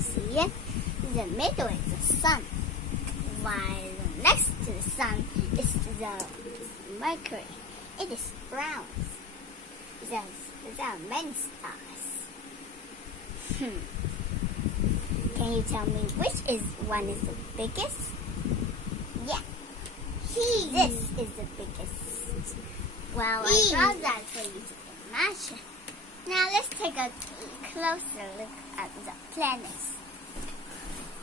see it? The middle is the sun, while next to the sun is the Mercury. It is brown. There are many stars. Can you tell me which one is the biggest? Yeah. This is the biggest. Well, I brought that for you to imagine. Now let's take a closer look at the planets.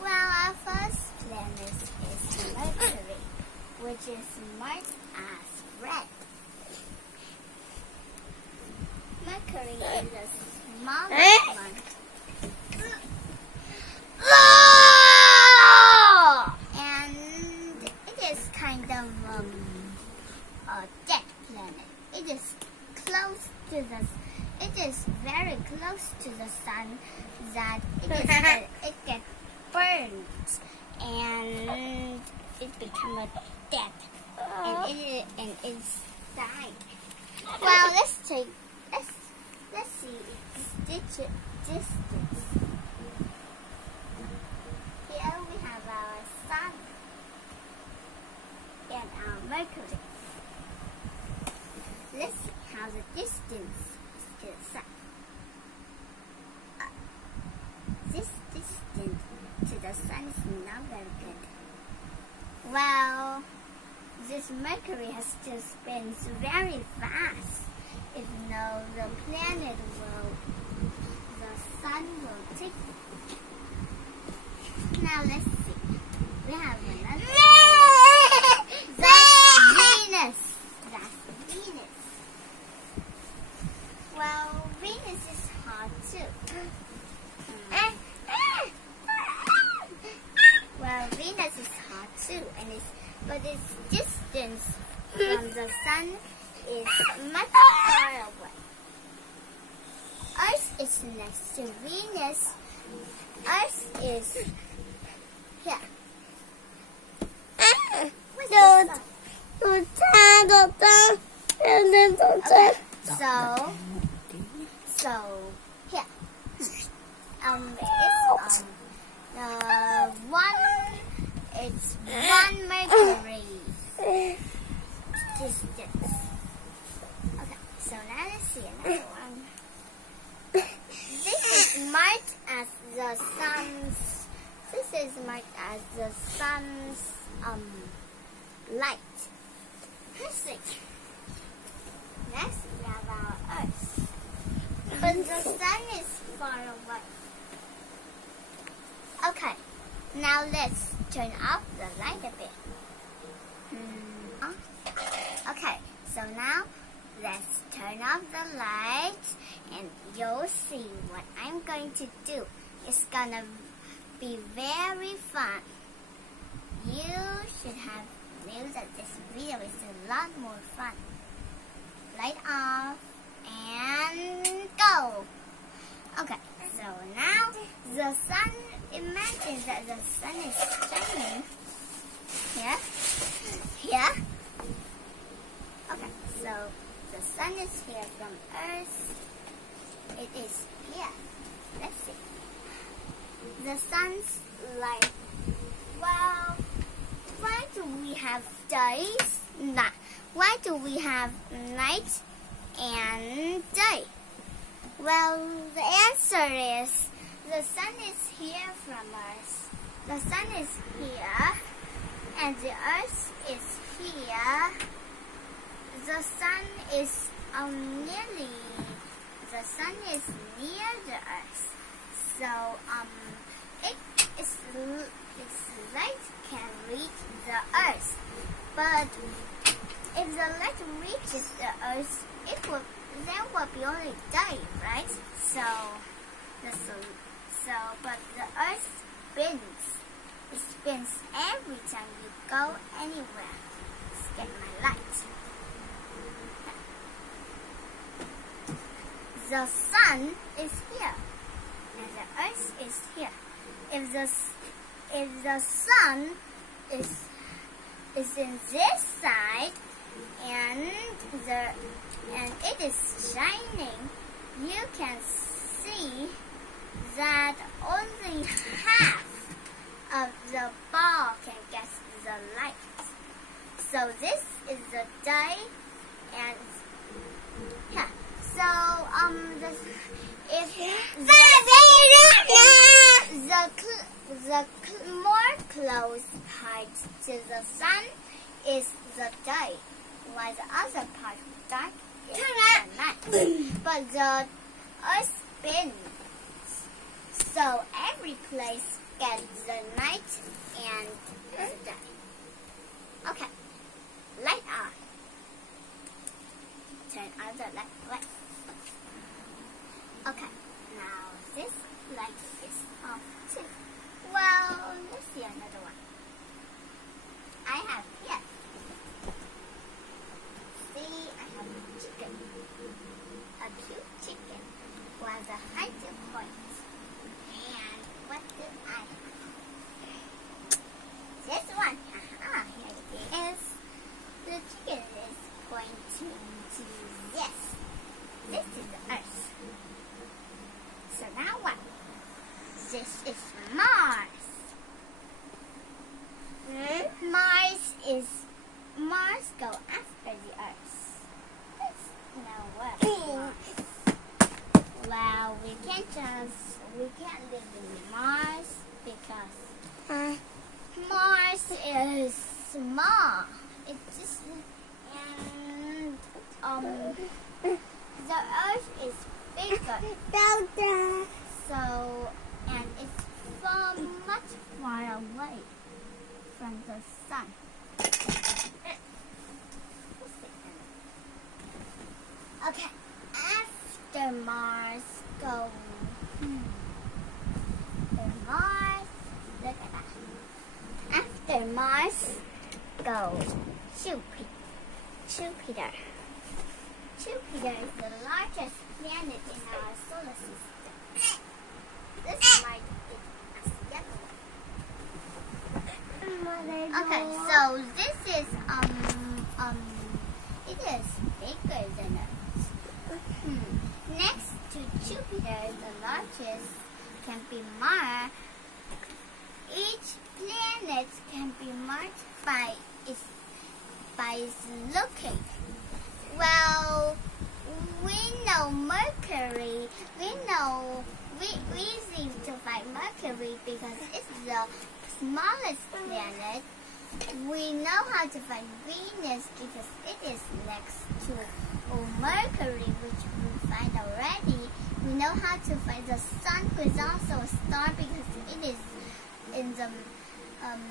Well, our first planet is Mercury, which is marked as red. Mercury is the smallest one. And it is kind of a dead planet. It is close to the. It is very close to the sun that it gets burned and it becomes dead and it's died. Well, let's see its distance. Here we have our sun and our Mercury. Let's see how the distance is to the sun. This distance to the sun is not very good. Well, this Mercury has to spin very fast. If no, the sun will take it. Now let's see. We have another. That's Venus. Well, Venus is hot too. Well, Venus is hot too, but its distance from the sun is much far away. Earth is next to Venus. Earth is here. So here. It's one Mercury distance. Okay, so now let's see another one. This is marked as the sun's. This is marked as the sun's light. Let's see. Next we have our Earth. But the sun is far away. Okay, now let's turn off the light a bit. Okay, so now let's turn off the light and you'll see what I'm going to do. It's gonna be very fun. You should have knew that this video is a lot more fun. Light off and go. Okay, so now the sun, imagine that the sun is shining here. Okay, so the sun is here from Earth. It is here. Let's see. The sun's light. Well, why do we have days? Why do we have night and day? Well, the answer is the sun is here from us. The sun is here and the earth is here. The sun is near the earth. So its light can reach the earth. But if the light reaches the earth, there will be only day, right? But the earth spins. It spins every time you go anywhere. Let's get my light. The sun is here, and the earth is here. If the sun is in this side, and it is shining, you can see that only only half of the ball can get the light. So this is the day, and yeah. So the more close part to the sun is the day, while the other part of dark is the night. But the Earth spins, so every place gets the night and the day. Okay, light on. Turn on the light. Okay, now this light is off too. Well, let's see another one. I have here. See, I have a chicken. A cute chicken was a hiding point. And what do I have? This one. Aha, here it is. The chicken is pointing to this. This is the Earth. So now what? This is Mars. Mars go after the Earth. That's no what. Well, we can't live in Mars because Mars is small. It's just the Earth is bigger. So, and it's so much far away from the sun. Okay, after Mars go, look at that. After Mars go Jupiter. Jupiter is the largest planet in our solar system. This might be a yellow. Okay, so this is it is bigger than Earth. Next to Jupiter, the largest can be Mars. Each planet can be marked by its looking. Well, we know Mercury. We easy to find Mercury because it's the smallest planet. We know how to find Venus because it is next to Mercury, which we find already. We know how to find the Sun, which is also a star because it is in the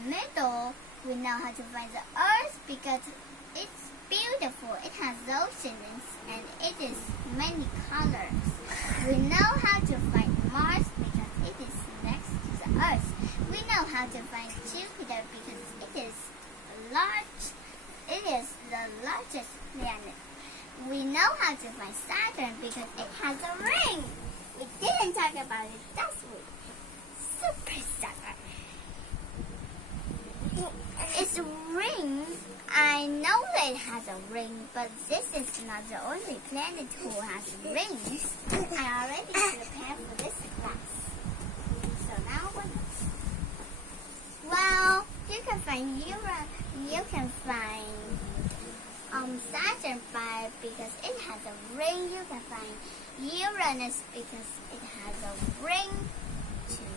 middle. We know how to find the Earth because it's beautiful. It has oceans and it is many colors. We know how to find Mars because it is next to the Earth. We know how to find Jupiter because it is large. It is the largest planet. We know how to find Saturn because it has a ring. We didn't talk about it last week. Super Saturn. Its ring, I know that it has a ring, but this is not the only planet who has rings. I already prepared for this class. So now what else? Well, you can find you can find Saturn because it has a ring. You can find Uranus because it has a ring too.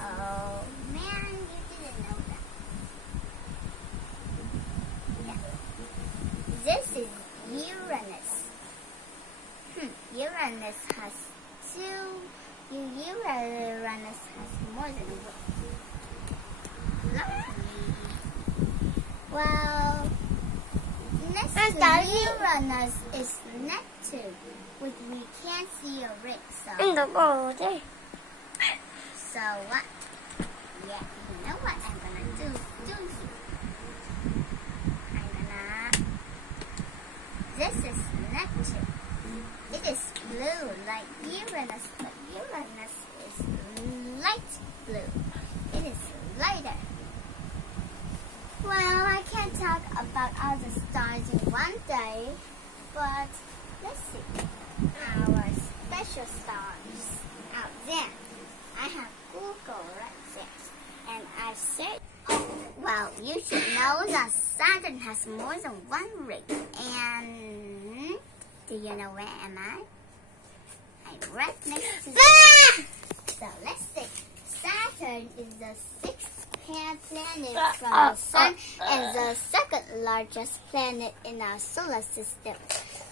Oh man, you didn't know that. Yeah. This is Uranus. Uranus has Uranus has more than one. Luckily. Well, next to Uranus is Neptune, which we can't see a ring. So what? Yeah, you know what I'm gonna do here. This is Neptune. It is blue like Uranus, but Uranus is light blue. It is lighter. Well, I can't talk about all the stars in one day, but let's see. Our special stars out there. I have Saturn has more than one ring. And do you know where am I? I'm right next to the So let's see. Saturn is the sixth planet from the Sun and the second largest planet in our solar system.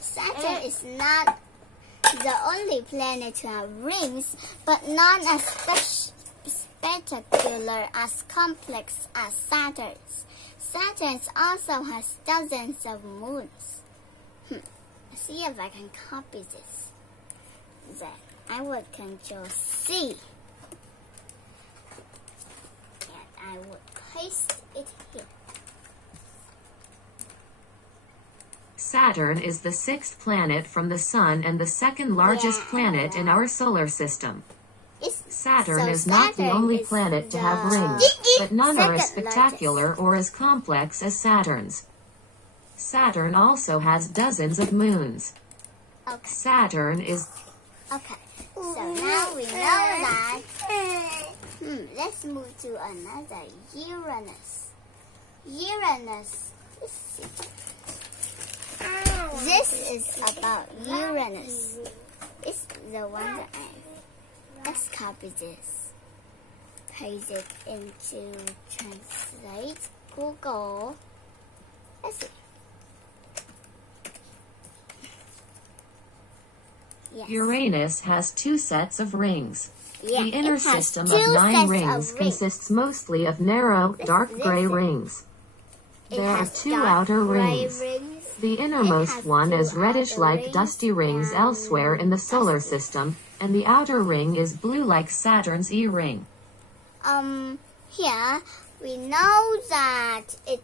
Saturn is not the only planet to have rings, but not as spectacular, as complex as Saturn's. Saturn also has dozens of moons. Let's see if I can copy this. Then I would Control C. And I would paste it here. Saturn is the sixth planet from the Sun and the second largest planet in our solar system. Saturn is not the only planet to have rings, but none are as spectacular or as complex as Saturn's. Saturn also has dozens of moons. Okay. Saturn is... Okay, so now we know that. Let's move to another Uranus. Uranus. Let's see. This is about Uranus. It's the one that let's copy this. Paste it into Translate Google. Let's see. Yes. Uranus has two sets of rings. Yeah, the inner system of 9 rings consists mostly of narrow, dark gray rings. There are 2 outer rings. The innermost one is reddish-like dusty rings elsewhere in the solar system, and the outer ring is blue like Saturn's E-ring. Here, we know that it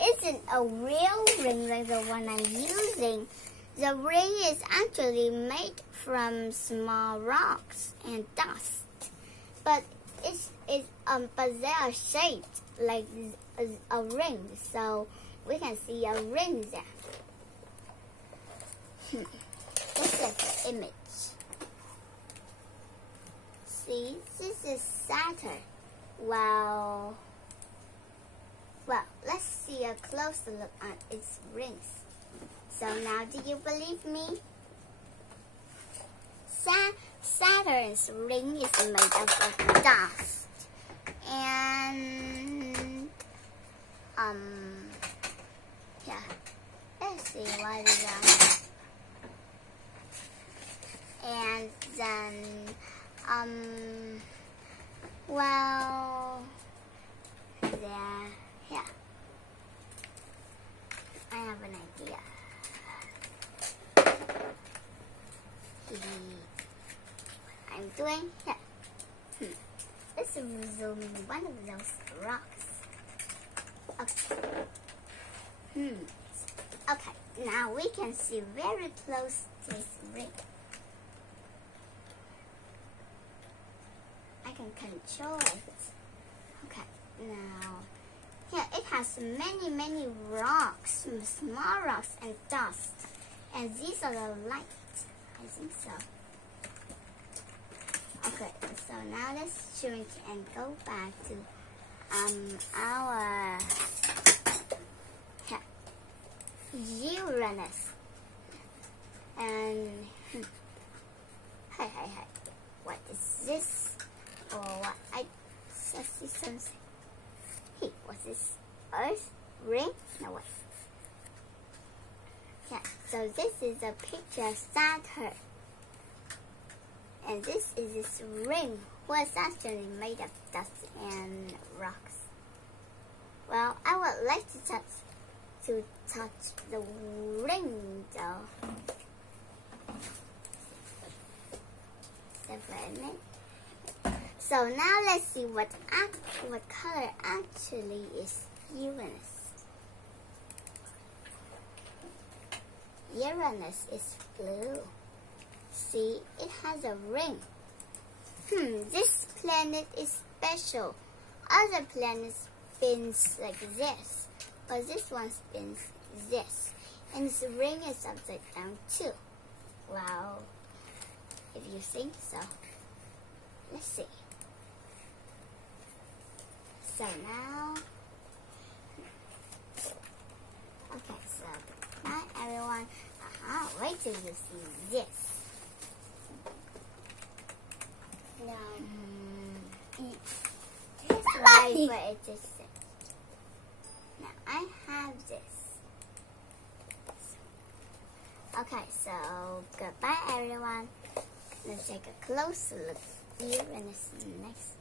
isn't a real ring like the one I'm using. The ring is actually made from small rocks and dust, but but they are shaped like a ring, so we can see a ring there. This is the image. See, this is Saturn. Well, let's see a closer look at its rings. So now, do you believe me? Saturn's ring is made up of dust. And, yeah. Let's see what is that. And then, well, there, yeah. I have an idea. What I'm doing here. Let's zoom in one of those rocks. Okay. Okay, now we can see very close to this ring. I can control it. Okay, now here it has many rocks, small rocks and dust. And these are the lights. I think so. Okay, so now let's shrink and go back to our Uranus. And hey, what is this? Or what? I just see something. Hey, what's this? Earth? Ring? No way. Yeah, so this is a picture of Saturn. And this is its ring, was actually made of dust and rocks. Well, I would like to touch the ring though. So now let's see what color actually is Uranus. Uranus is blue. See, it has a ring. This planet is special. Other planets spins like this, but this one spins this. And its ring is upside down too. Wow, if you think so. Let's see. So now, So good night, everyone. Wait till you see this. No. Wait for it to sit. Now I have this. Okay, so goodbye, everyone. Let's take a closer look here in this next